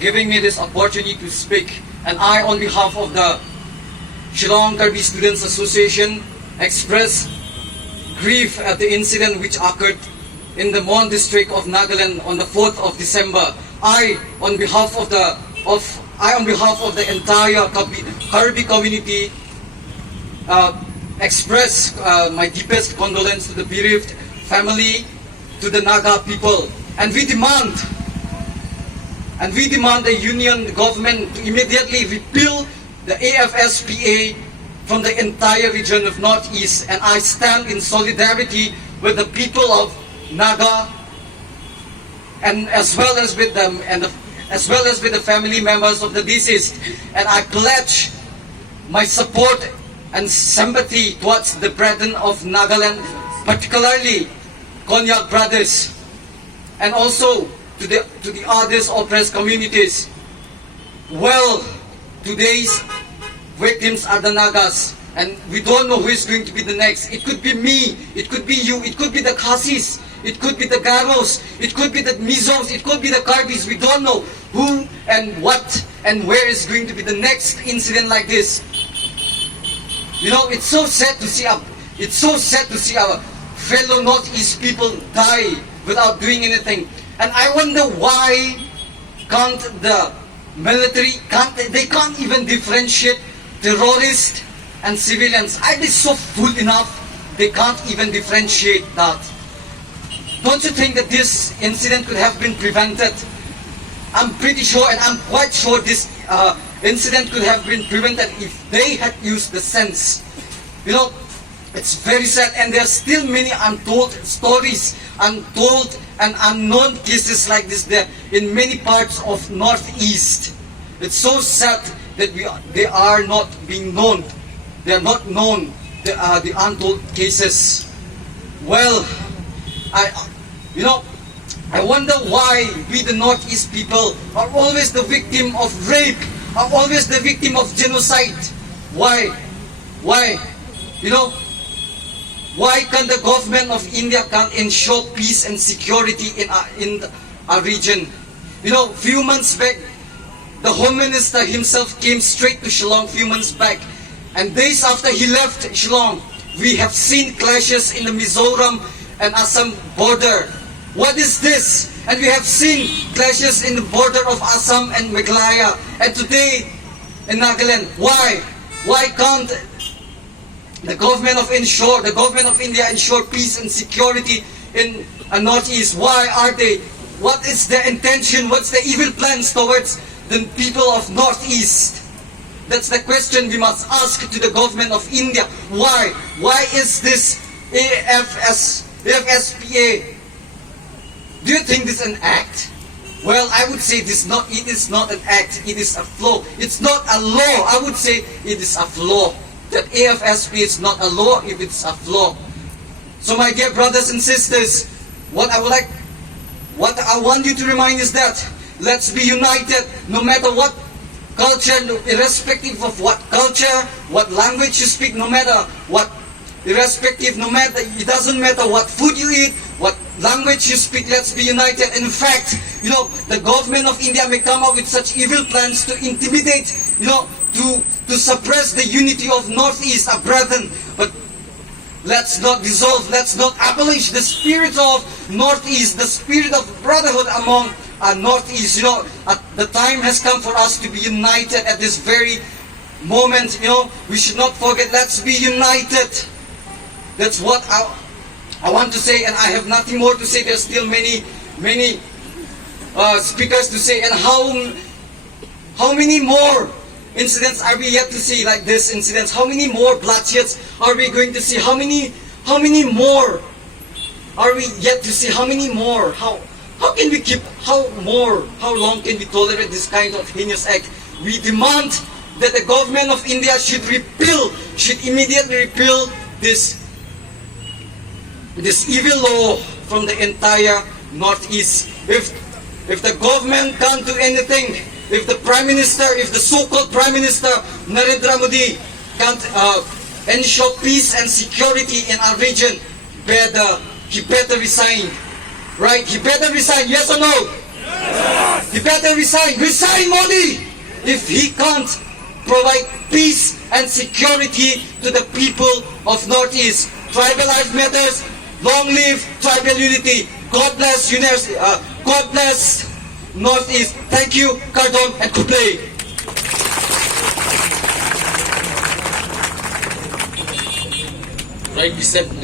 giving me this opportunity to speak. And I, on behalf of the Shillong Karbi Students Association, express grief at the incident which occurred in the Mon district of Nagaland on the 4th of December. I, on behalf of the entire Karbi community, express my deepest condolence to the bereaved family, to the Naga people, and we demand the union government to immediately repeal the AFSPA from the entire region of Northeast. And I stand in solidarity with the people of Naga, and as well as with them, as well as with the family members of the deceased. And I pledge my support and sympathy towards the brethren of Nagaland, particularly Konyak brothers, and also to the others oppressed communities. Well, today's victims are the Nagas, and we don't know who is going to be the next. It could be me, it could be you, it could be the Khasis, it could be the Garos, it could be the Mizos, it could be the Karbis. We don't know who and what and where is going to be the next incident like this. You know, it's so sad to see our fellow Northeast people die without doing anything. And I wonder why can't the military, they can't even differentiate terrorists and civilians. Are they so fool enough? They can't even differentiate that. Don't you think that this incident could have been prevented? I'm pretty sure, and I'm quite sure this incident could have been prevented if they had used the sense. You know, it's very sad, and there are still many untold stories, untold and unknown cases like this there in many parts of Northeast. It's so sad that they are not being known. They are not known, the untold cases. Well, I wonder why we, the Northeast people, are always the victim of rape, are always the victim of genocide. Why? You know, why can the government of India can't ensure peace and security in our region? You know, few months back, the Home Minister himself came straight to Shillong few months back, and days after he left Shillong, we have seen clashes in the Mizoram and Assam border. What is this? And we have seen clashes in the border of Assam and Meghalaya, and today in Nagaland. Why? Why can't the government of India ensure peace and security in Northeast? Why are they? What is their intention? What's the evil plans towards the people of Northeast? That's the question we must ask to the government of India. Why? Why is this AFSPA? Do you think this is an act? Well, I would say it is not an act, it is a flaw. It's not a law. I would say it is a flaw. That AFSP is not a law if it's a flaw. So my dear brothers and sisters, what I want you to remind is that let's be united no matter what culture, irrespective of what culture, what language you speak, no matter what, it doesn't matter what food you eat, what language you speak, let's be united. In fact, you know, the government of India may come up with such evil plans to intimidate, you know, to suppress the unity of Northeast, our brethren. But let's not dissolve, let's not abolish the spirit of Northeast, the spirit of brotherhood among our Northeast. You know, the time has come for us to be united at this very moment. You know, we should not forget, let's be united. That's what I want to say, and I have nothing more to say. There's still many speakers to say. And how many more incidents are we yet to see like this incidents? How many more bloodsheds are we going to see? How many more are we yet to see? How many more? How can we keep, how long can we tolerate this kind of heinous act? We demand that the government of India should immediately repeal this evil law from the entire Northeast. If the government can't do anything, if the Prime Minister, if the so-called Prime Minister Narendra Modi can't ensure peace and security in our region, he better resign. Right? He better resign, yes or no? He better resign. Resign, Modi! If he can't provide peace and security to the people of Northeast. Tribal life matters. Long live tribal unity. God bless God bless Northeast. Thank you, Cardon and Kuplay. Rightly said,